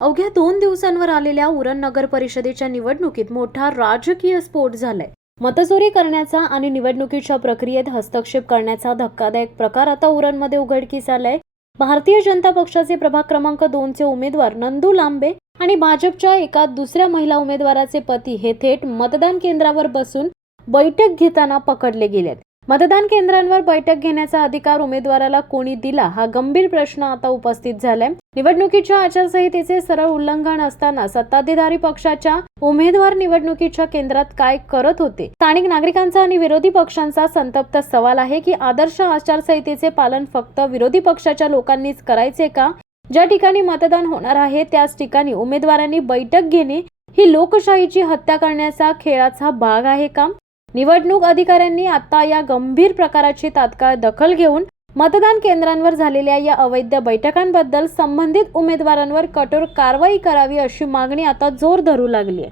अवघ्या दोन दिवसांवर आलेल्या उरण नगर परिषदेच्या निवडणुकीत मोठा राजकीय स्फोट झालाय. मतचोरी करण्याचा आणि निवडणुकीच्या प्रक्रियेत हस्तक्षेप करण्याचा धक्कादायक प्रकार आता उरणमध्ये उघडकीस आलाय. भारतीय जनता पक्षाचे प्रभाग क्रमांक दोनचे उमेदवार नंदू लांबे आणि भाजपच्या एका दुसऱ्या महिला उमेदवाराचे पती हे थेट मतदान केंद्रावर बसून बैठक घेताना पकडले गेलेत. मतदान केंद्रांवर बैठक घेण्याचा अधिकार उमेदवाराला कोणी दिला हा गंभीर प्रश्न आता उपस्थित झालाय. निवडणुकीच्या आचारसंहितेचे सरळ उल्लंघन असताना सत्ताधारी पक्षाच्या उमेदवार निवडणुकीच्या केंद्रात काय करत होते? स्थानिक नागरिकांचा आणि विरोधी पक्षांचा संतप्त सवाल आहे की आदर्श आचारसंहितेचे पालन फक्त विरोधी पक्षाच्या लोकांनीच करायचे का? ज्या ठिकाणी मतदान होणार आहे त्याच ठिकाणी उमेदवारांनी बैठक घेणे ही लोकशाहीची हत्या करण्याचा खेळाचा भाग आहे का? निवडणूक अधिकाऱ्यांनी आता या गंभीर प्रकाराची तात्काळ दखल घेऊन मतदान केंद्रांवर झालेल्या या अवैध बैठकांबद्दल संबंधित उमेदवारांवर कठोर कारवाई करावी अशी मागणी आता जोर धरू लागली आहे